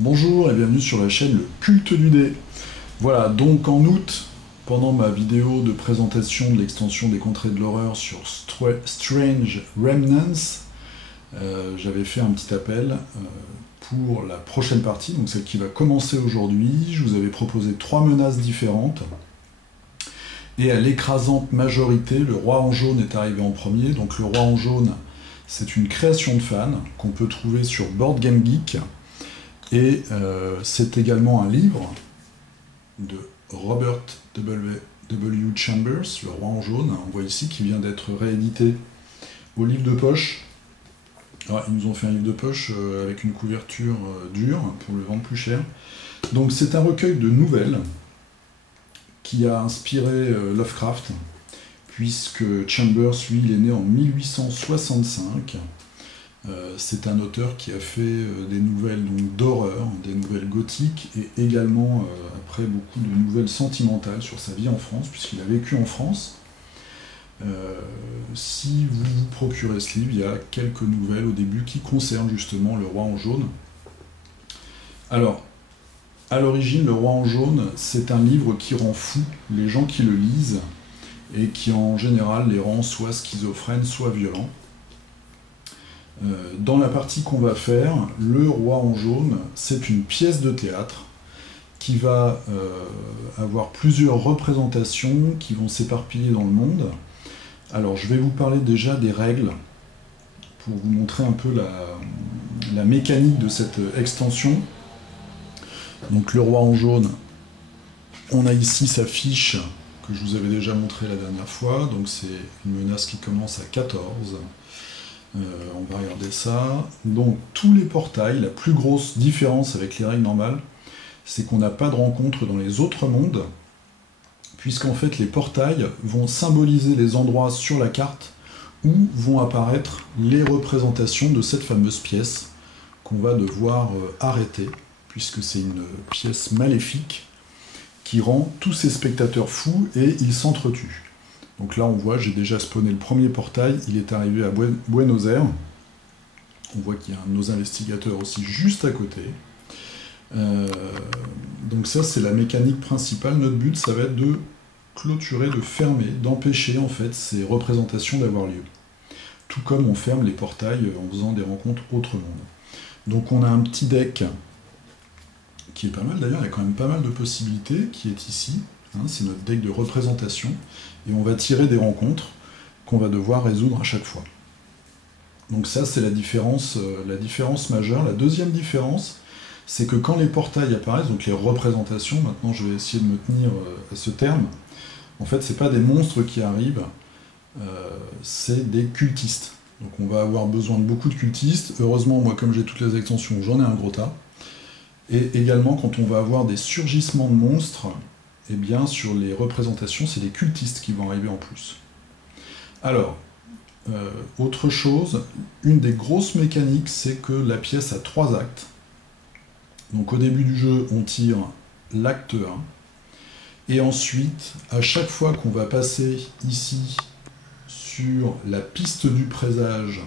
Bonjour et bienvenue sur la chaîne Le Culte du Dé. Voilà, donc en août, pendant ma vidéo de présentation de l'extension des Contrées de l'horreur sur Strange Remnants, j'avais fait un petit appel pour la prochaine partie, donc celle qui va commencer aujourd'hui. Je vous avais proposé 3 menaces différentes. Et à l'écrasante majorité, le Roi en jaune est arrivé en premier. Donc le Roi en jaune, c'est une création de fans qu'on peut trouver sur Board Game Geek. Et c'est également un livre de Robert W. Chambers, le Roi en jaune. On voit ici qui vient d'être réédité au livre de poche. Alors, ils nous ont fait un livre de poche avec une couverture dure pour le vendre plus cher. Donc c'est un recueil de nouvelles qui a inspiré Lovecraft, puisque Chambers, lui, il est né en 1865. C'est un auteur qui a fait des nouvelles d'horreur, des nouvelles gothiques, et également, après, beaucoup de nouvelles sentimentales sur sa vie en France, puisqu'il a vécu en France. Si vous vous procurez ce livre, il y a quelques nouvelles au début qui concernent justement le Roi en jaune. Alors, à l'origine, le Roi en jaune, c'est un livre qui rend fou les gens qui le lisent, et qui en général les rend soit schizophrènes, soit violents. Dans la partie qu'on va faire, le Roi en jaune, c'est une pièce de théâtre qui va avoir plusieurs représentations qui vont s'éparpiller dans le monde. Alors je vais vous parler déjà des règles pour vous montrer un peu la mécanique de cette extension. Donc le Roi en jaune, on a ici sa fiche que je vous avais déjà montrée la dernière fois, donc c'est une menace qui commence à 14. On va regarder ça. Donc tous les portails, la plus grosse différence avec les règles normales, c'est qu'on n'a pas de rencontre dans les autres mondes, puisqu'en fait les portails vont symboliser les endroits sur la carte où vont apparaître les représentations de cette fameuse pièce qu'on va devoir arrêter, puisque c'est une pièce maléfique qui rend tous ces spectateurs fous et ils s'entretuent. Donc là on voit, j'ai déjà spawné le premier portail, il est arrivé à Buenos Aires. On voit qu'il y a un de nos investigateurs aussi juste à côté. Donc ça c'est la mécanique principale, notre but ça va être de clôturer, de fermer, d'empêcher en fait ces représentations d'avoir lieu. Tout comme on ferme les portails en faisant des rencontres autres mondes. Donc on a un petit deck qui est pas mal, d'ailleurs il y a quand même pas mal de possibilités, qui est ici, c'est notre deck de représentation, et on va tirer des rencontres qu'on va devoir résoudre à chaque fois. Donc ça c'est la différence majeure. La deuxième différence, c'est que quand les portails apparaissent, donc les représentations, maintenant je vais essayer de me tenir à ce terme, en fait c'est pas des monstres qui arrivent, c'est des cultistes. Donc on va avoir besoin de beaucoup de cultistes. Heureusement, moi comme j'ai toutes les extensions, j'en ai un gros tas. Et également, quand on va avoir des surgissements de monstres, eh bien, sur les représentations, c'est des cultistes qui vont arriver en plus. Alors, autre chose, une des grosses mécaniques, c'est que la pièce a 3 actes. Donc au début du jeu, on tire l'acte 1. Et ensuite, à chaque fois qu'on va passer ici sur la piste du présage,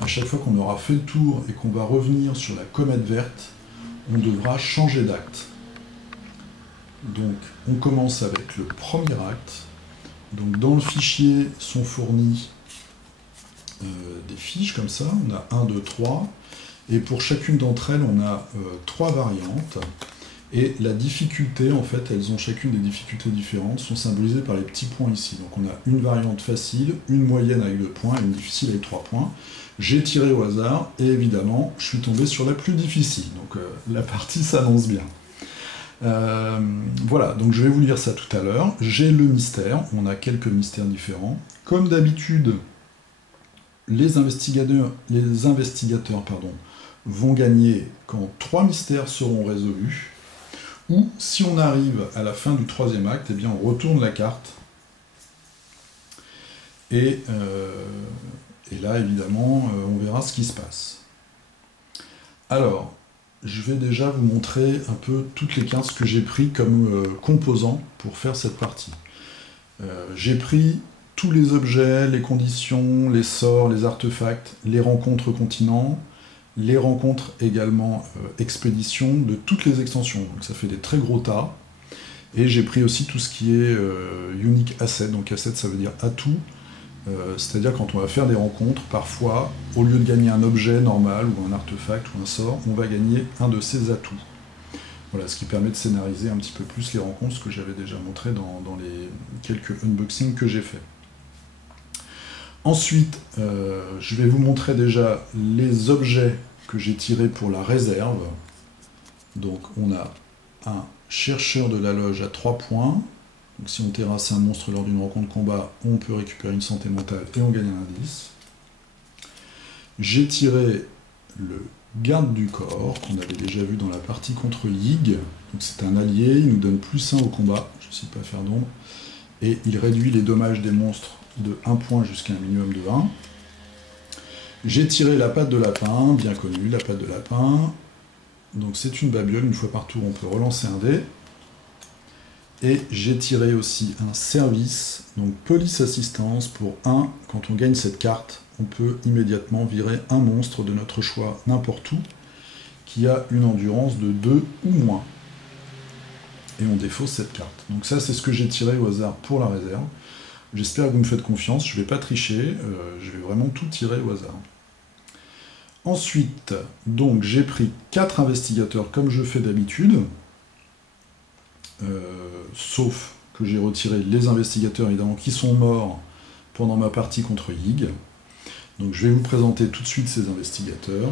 à chaque fois qu'on aura fait le tour et qu'on va revenir sur la comète verte, on devra changer d'acte. Donc on commence avec le premier acte. Donc dans le fichier sont fournis des fiches comme ça, on a 1, 2, 3, et pour chacune d'entre elles on a 3 variantes, et la difficulté, en fait, elles ont chacune des difficultés différentes, sont symbolisées par les petits points ici. Donc on a une variante facile, une moyenne avec 2 points, et une difficile avec 3 points. J'ai tiré au hasard, et évidemment, je suis tombé sur la plus difficile. Donc la partie s'annonce bien. Voilà, donc je vais vous lire ça tout à l'heure. J'ai le mystère, on a quelques mystères différents. Comme d'habitude, les investigateurs vont gagner quand 3 mystères seront résolus. Ou, si on arrive à la fin du 3e acte, eh bien on retourne la carte. Et là, évidemment, on verra ce qui se passe. Alors, je vais déjà vous montrer un peu toutes les cartes que j'ai pris comme composants pour faire cette partie. J'ai pris tous les objets, les conditions, les sorts, les artefacts, les rencontres continents, Les rencontres également expédition de toutes les extensions, donc ça fait des très gros tas. Et j'ai pris aussi tout ce qui est unique asset, donc asset ça veut dire atout, c'est-à-dire quand on va faire des rencontres, parfois, au lieu de gagner un objet normal ou un artefact ou un sort, on va gagner un de ces atouts. Voilà, ce qui permet de scénariser un petit peu plus les rencontres, ce que j'avais déjà montré dans les quelques unboxings que j'ai fait. Ensuite, je vais vous montrer déjà les objets que j'ai tirés pour la réserve. Donc on a un chercheur de la loge à 3 points. Donc si on terrasse un monstre lors d'une rencontre combat, on peut récupérer une santé mentale et on gagne un indice. J'ai tiré le garde du corps, qu'on avait déjà vu dans la partie contre Yig. Donc c'est un allié, il nous donne +1 au combat, je ne sais pas faire d'ombre, et il réduit les dommages des monstres de 1 point jusqu'à un minimum de 1. J'ai tiré la patte de lapin, bien connue, la patte de lapin. Donc c'est une babiole, une fois par tour on peut relancer un dé. Et j'ai tiré aussi un service, donc police assistance pour 1. Quand on gagne cette carte, on peut immédiatement virer un monstre de notre choix n'importe où, qui a une endurance de 2 ou moins. Et on défausse cette carte. Donc ça c'est ce que j'ai tiré au hasard pour la réserve. J'espère que vous me faites confiance, je ne vais pas tricher, je vais vraiment tout tirer au hasard. Ensuite, donc j'ai pris 4 investigateurs comme je fais d'habitude, sauf que j'ai retiré les investigateurs évidemment qui sont morts pendant ma partie contre Yig. Donc je vais vous présenter tout de suite ces investigateurs.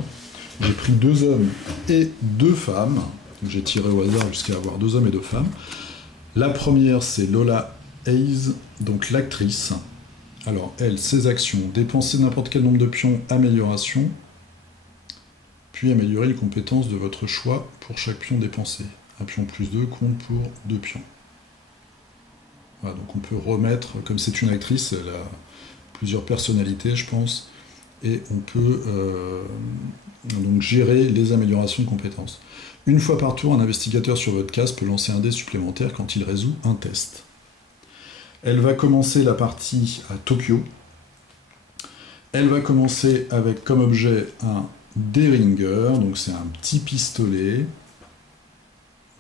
J'ai pris 2 hommes et 2 femmes, j'ai tiré au hasard jusqu'à avoir 2 hommes et 2 femmes. La première c'est Lola Hayes, donc l'actrice. Alors elle, ses actions, dépenser n'importe quel nombre de pions, amélioration, puis améliorer les compétences de votre choix pour chaque pion dépensé. Un pion +2 compte pour 2 pions. Voilà, donc on peut remettre, comme c'est une actrice, elle a plusieurs personnalités je pense, et on peut donc gérer les améliorations de compétences. Une fois par tour, un investigateur sur votre case peut lancer un dé supplémentaire quand il résout un test. Elle va commencer la partie à Tokyo. Elle va commencer avec comme objet un Derringer, donc c'est un petit pistolet.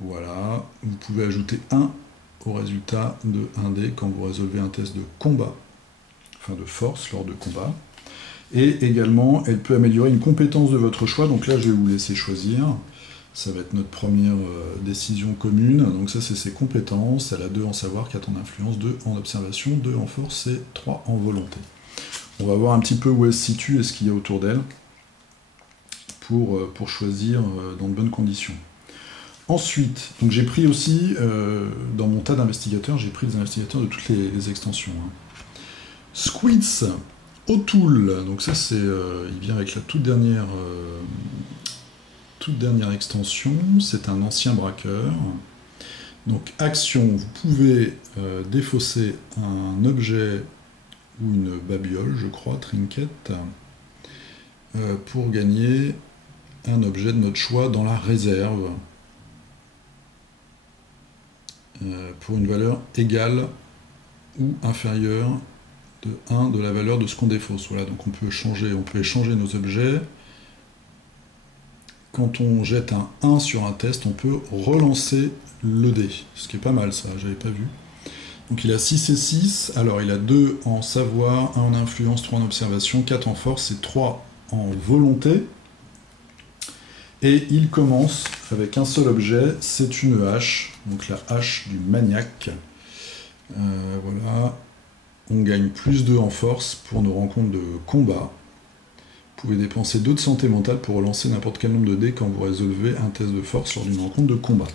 Voilà, vous pouvez ajouter 1 au résultat de 1 dé quand vous résolvez un test de combat, enfin de force lors de combat. Et également, elle peut améliorer une compétence de votre choix, donc là je vais vous laisser choisir. Ça va être notre première décision commune. Donc ça c'est ses compétences, elle a 2 en savoir, 4 en influence, 2 en observation, 2 en force et 3 en volonté. On va voir un petit peu où elle se situe et ce qu'il y a autour d'elle pour choisir dans de bonnes conditions. Ensuite, donc j'ai pris aussi, dans mon tas d'investigateurs, j'ai pris des investigateurs de toutes les extensions. Squids O'Toole, donc ça c'est, il vient avec la toute dernière extension, c'est un ancien braqueur. Donc action, vous pouvez défausser un objet ou une babiole, je crois, trinket, pour gagner un objet de notre choix dans la réserve. Pour une valeur égale ou inférieure de 1 de la valeur de ce qu'on défausse. Voilà, donc on peut échanger nos objets. Quand on jette un 1 sur un test, on peut relancer le dé, ce qui est pas mal ça, j'avais pas vu. Donc il a 6 et 6, alors il a 2 en savoir, 1 en influence, 3 en observation, 4 en force et 3 en volonté. Et il commence avec un seul objet, c'est une hache, donc la hache du maniaque. Voilà, on gagne +2 en force pour nos rencontres de combat. Vous pouvez dépenser 2 de santé mentale pour relancer n'importe quel nombre de dés quand vous résolvez un test de force lors d'une rencontre de combat.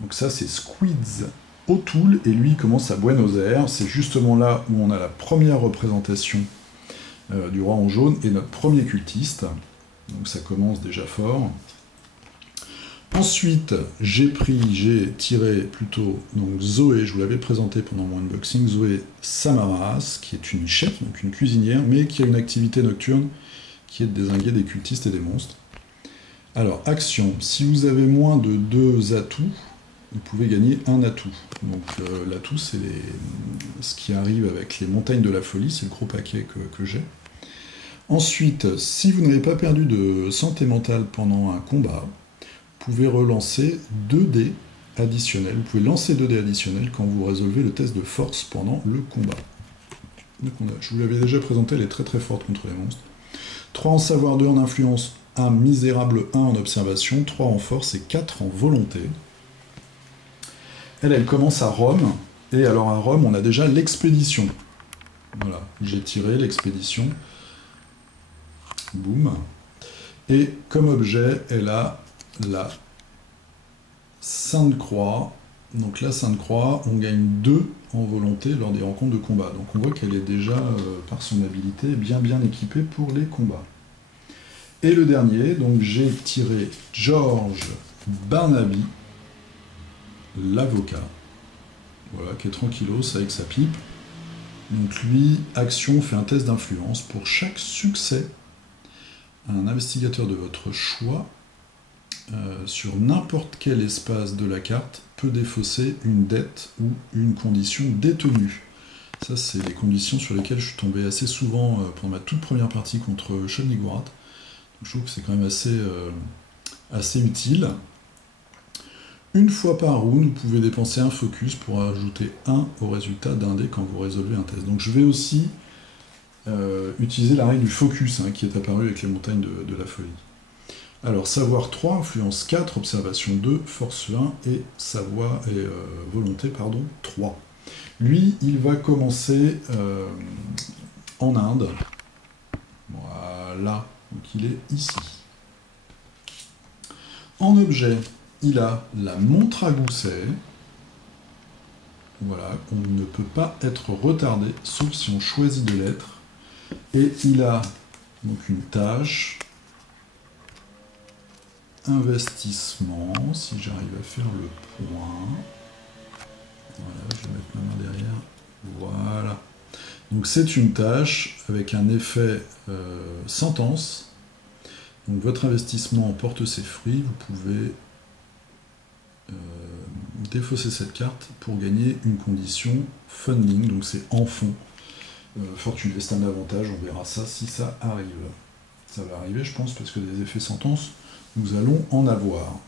Donc ça c'est Squids O'Toole, et lui il commence à Buenos Aires, c'est justement là où on a la première représentation du roi en jaune et notre premier cultiste. Donc ça commence déjà fort. Ensuite, j'ai tiré plutôt donc Zoé, je vous l'avais présenté pendant mon unboxing, Zoé Samaras, qui est une chef, donc une cuisinière, mais qui a une activité nocturne qui est de dézinguer des cultistes et des monstres. Alors, action, si vous avez moins de 2 atouts, vous pouvez gagner un atout. Donc l'atout, c'est ce qui arrive avec les montagnes de la folie, c'est le gros paquet que j'ai. Ensuite, si vous n'avez pas perdu de santé mentale pendant un combat, vous pouvez relancer 2 dés additionnels. Vous pouvez lancer 2 dés additionnels quand vous résolvez le test de force pendant le combat. Je vous l'avais déjà présenté, elle est très très forte contre les monstres. 3 en savoir, 2 en influence, 1 misérable, 1 en observation, 3 en force et 4 en volonté. Elle commence à Rome, et alors à Rome, on a déjà l'expédition. Voilà, j'ai tiré l'expédition. Boum. Et comme objet, elle a la Sainte Croix. Donc la Sainte Croix, on gagne 2 en volonté lors des rencontres de combat. Donc on voit qu'elle est déjà, par son habilité, bien équipée pour les combats. Et le dernier, donc j'ai tiré George Barnaby, l'avocat, voilà, qui est tranquillos avec sa pipe. Donc lui, action, fait un test d'influence. Pour chaque succès, un investigateur de votre choix, sur n'importe quel espace de la carte, peut défausser une dette ou une condition détenue. Ça, c'est les conditions sur lesquelles je suis tombé assez souvent pendant ma toute première partie contre Shel-Nigurath. Je trouve que c'est quand même assez utile. Une fois par round, vous pouvez dépenser un focus pour ajouter 1 au résultat d'un dé quand vous résolvez un test. Donc je vais aussi utiliser la règle du focus qui est apparue avec les montagnes de la folie. Alors savoir 3, influence 4, observation 2, force 1 et savoir et volonté 3. Lui, il va commencer en Inde. Voilà, donc il est ici. En objet, il a la montre à gousset. Voilà, on ne peut pas être retardé, sauf si on choisit de l'être. Et il a donc une tâche, investissement, si j'arrive à faire le point. Voilà, je vais mettre ma main derrière. Voilà. Donc c'est une tâche avec un effet sentence. Donc votre investissement porte ses fruits, vous pouvez défausser cette carte pour gagner une condition funding, donc c'est en fond. Fortune destin d'avantage, on verra ça si ça arrive. Ça va arriver, je pense, parce que des effets sentence, nous allons en avoir.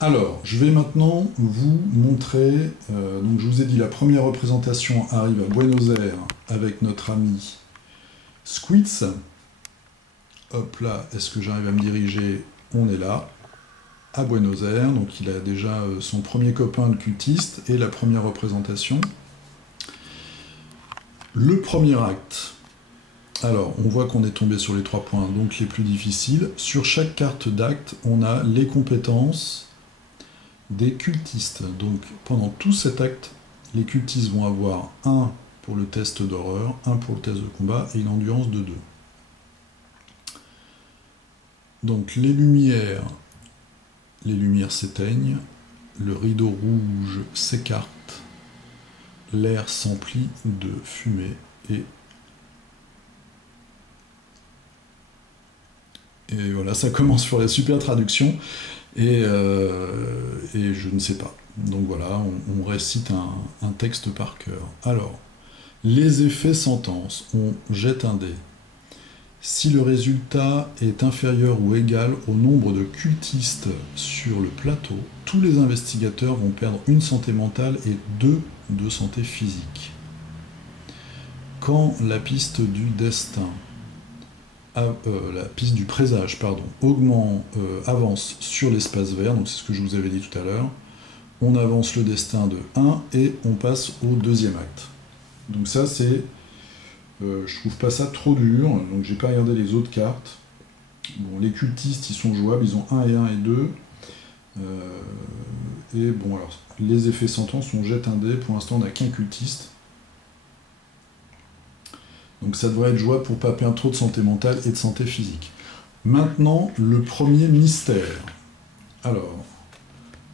Alors, je vais maintenant vous montrer, donc je vous ai dit, la première représentation arrive à Buenos Aires avec notre ami Squitz. Hop là, est-ce que j'arrive à me diriger? On est là, à Buenos Aires, donc il a déjà son premier copain le cultiste et la première représentation. Le premier acte. Alors, on voit qu'on est tombé sur les 3 points, donc les plus difficiles. Sur chaque carte d'acte, on a les compétences des cultistes. Donc, pendant tout cet acte, les cultistes vont avoir 1 pour le test d'horreur, 1 pour le test de combat et une endurance de 2. Donc, les lumières s'éteignent, le rideau rouge s'écarte, l'air s'emplit de fumée et voilà, ça commence sur la super traduction et je ne sais pas. Donc voilà, on récite un texte par cœur. Alors, les effets sentence, on jette un dé. Si le résultat est inférieur ou égal au nombre de cultistes sur le plateau, tous les investigateurs vont perdre 1 santé mentale et 2 de santé physique. Quand la piste du destin, la piste du présage, avance sur l'espace vert, donc c'est ce que je vous avais dit tout à l'heure, on avance le destin de 1 et on passe au deuxième acte. Donc ça c'est... je trouve pas ça trop dur, donc j'ai pas regardé les autres cartes. Bon, les cultistes ils sont jouables, ils ont 1 et 1 et 2. Et bon alors, les effets sentence, on jette un dé, pour l'instant on n'a qu'un cultiste. Donc ça devrait être jouable pour pas perdre trop de santé mentale et de santé physique. Maintenant, le premier mystère. Alors,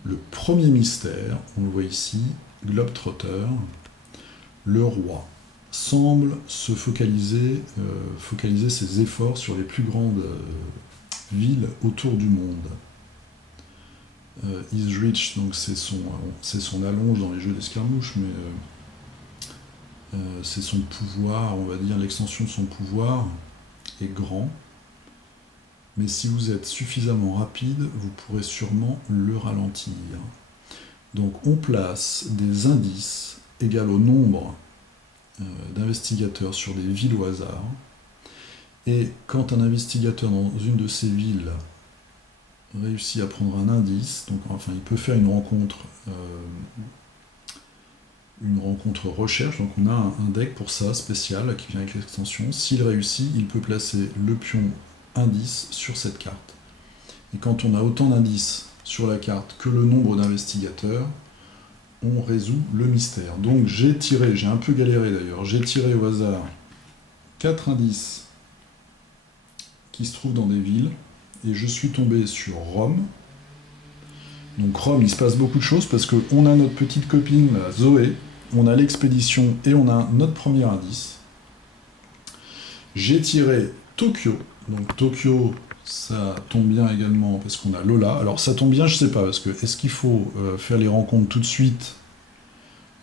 le premier mystère, on le voit ici, Globetrotter, le roi semble se focaliser ses efforts sur les plus grandes villes autour du monde. Is Rich, donc c'est son allonge dans les jeux d'escarmouche, mais C'est son pouvoir, on va dire, l'extension de son pouvoir est grand. Mais si vous êtes suffisamment rapide, vous pourrez sûrement le ralentir. Donc on place des indices égaux au nombre d'investigateurs sur des villes au hasard. Et quand un investigateur dans une de ces villes réussit à prendre un indice, donc enfin il peut faire une rencontre recherche, donc on a un deck pour ça, spécial, qui vient avec l'extension. S'il réussit, il peut placer le pion indice sur cette carte. Et quand on a autant d'indices sur la carte que le nombre d'investigateurs, on résout le mystère. Donc j'ai un peu galéré d'ailleurs, j'ai tiré au hasard 4 indices qui se trouvent dans des villes, et je suis tombé sur Rome. Donc Rome, il se passe beaucoup de choses, parce qu'on a notre petite copine, Zoé, on a l'expédition, et on a notre premier indice. J'ai tiré Tokyo, donc Tokyo, ça tombe bien également, parce qu'on a Lola. Alors ça tombe bien, je sais pas, parce que est-ce qu'il faut faire les rencontres tout de suite,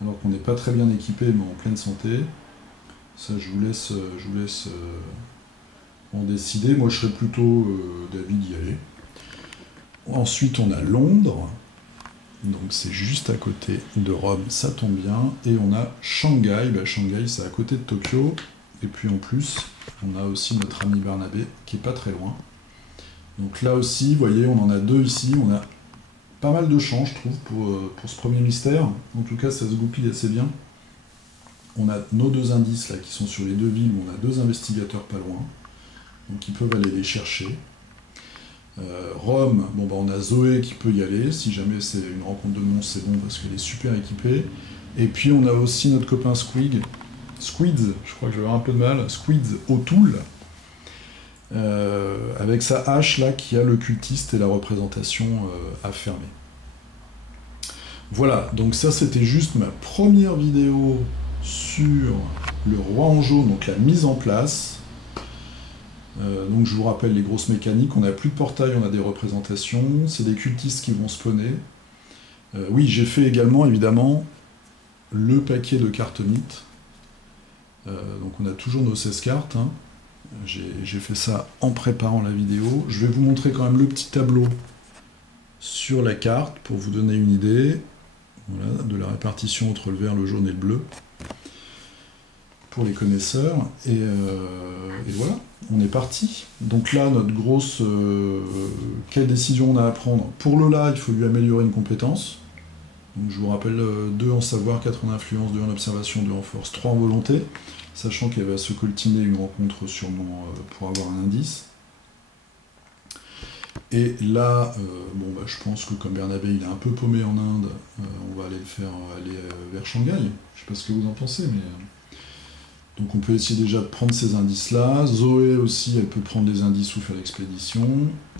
alors qu'on n'est pas très bien équipé, mais en pleine santé? Ça, je vous laisse en décider. Moi, je serais plutôt d'avis d'y aller. Ensuite, on a Londres. Donc, c'est juste à côté de Rome, ça tombe bien. Et on a Shanghai. Shanghai, c'est à côté de Tokyo. Et puis, en plus, on a aussi notre ami Barnabé, qui est pas très loin. Donc là aussi, vous voyez, on en a 2 ici. On a pas mal de chance, je trouve, pour ce premier mystère. En tout cas, ça se goupille assez bien. On a nos 2 indices, là, qui sont sur les 2 villes, où on a 2 investigateurs pas loin. Donc ils peuvent aller les chercher. Rome, on a Zoé qui peut y aller, si jamais c'est une rencontre de monstres, c'est bon parce qu'elle est super équipée. Et puis on a aussi notre copain Squids, je crois que je vais avoir un peu de mal, Squids O'Toole, avec sa hache là qui a le cultiste et la représentation à fermer. Voilà, donc ça c'était juste ma première vidéo sur le roi en jaune, donc la mise en place. Donc je vous rappelle les grosses mécaniques, on n'a plus de portail, on a des représentations, c'est des cultistes qui vont spawner. Oui, j'ai fait également évidemment le paquet de cartes mythes. Donc on a toujours nos 16 cartes, hein. J'ai fait ça en préparant la vidéo. Je vais vous montrer quand même le petit tableau sur la carte pour vous donner une idée, voilà, de la répartition entre le vert, le jaune et le bleu. Pour les connaisseurs, et voilà, on est parti. Donc là, notre grosse... quelle décision on a à prendre? Pour Lola, il faut lui améliorer une compétence. Donc je vous rappelle, 2 en savoir, 4 en influence, 2 en observation, 2 en force, 3 en volonté, sachant qu'elle va se coltiner une rencontre sûrement pour avoir un indice. Et là, je pense que comme Bernabé il est un peu paumé en Inde, on va aller le faire aller vers Shanghai. Je sais pas ce que vous en pensez, mais... Donc on peut essayer déjà de prendre ces indices-là. Zoé aussi, elle peut prendre des indices ou faire l'expédition.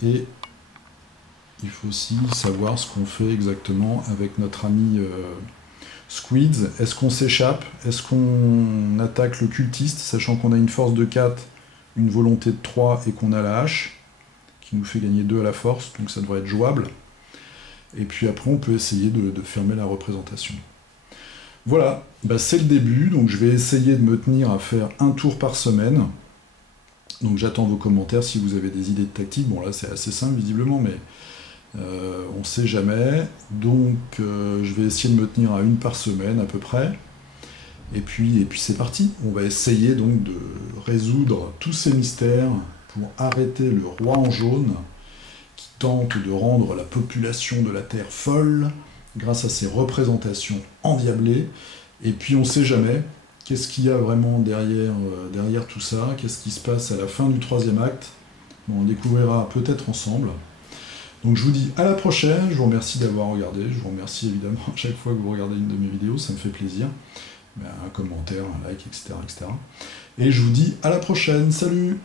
Et il faut aussi savoir ce qu'on fait exactement avec notre ami Squids. Est-ce qu'on s'échappe? Est-ce qu'on attaque le cultiste, sachant qu'on a une force de 4, une volonté de 3 et qu'on a la hache, qui nous fait gagner 2 à la force, donc ça devrait être jouable. Et puis après, on peut essayer de fermer la représentation. Voilà, c'est le début, donc je vais essayer de me tenir à faire un tour par semaine. Donc j'attends vos commentaires si vous avez des idées de tactique. Bon là c'est assez simple visiblement, mais on ne sait jamais. Donc je vais essayer de me tenir à 1 par semaine à peu près. Et puis c'est parti. On va essayer donc de résoudre tous ces mystères pour arrêter le roi en jaune qui tente de rendre la population de la Terre folle grâce à ses représentations endiablées. Et puis on ne sait jamais qu'est-ce qu'il y a vraiment derrière tout ça, qu'est-ce qui se passe à la fin du 3e acte. On le découvrira peut-être ensemble. Donc je vous dis à la prochaine, je vous remercie d'avoir regardé, je vous remercie évidemment à chaque fois que vous regardez une de mes vidéos, ça me fait plaisir. Un commentaire, un like, etc., etc. Et je vous dis à la prochaine, salut!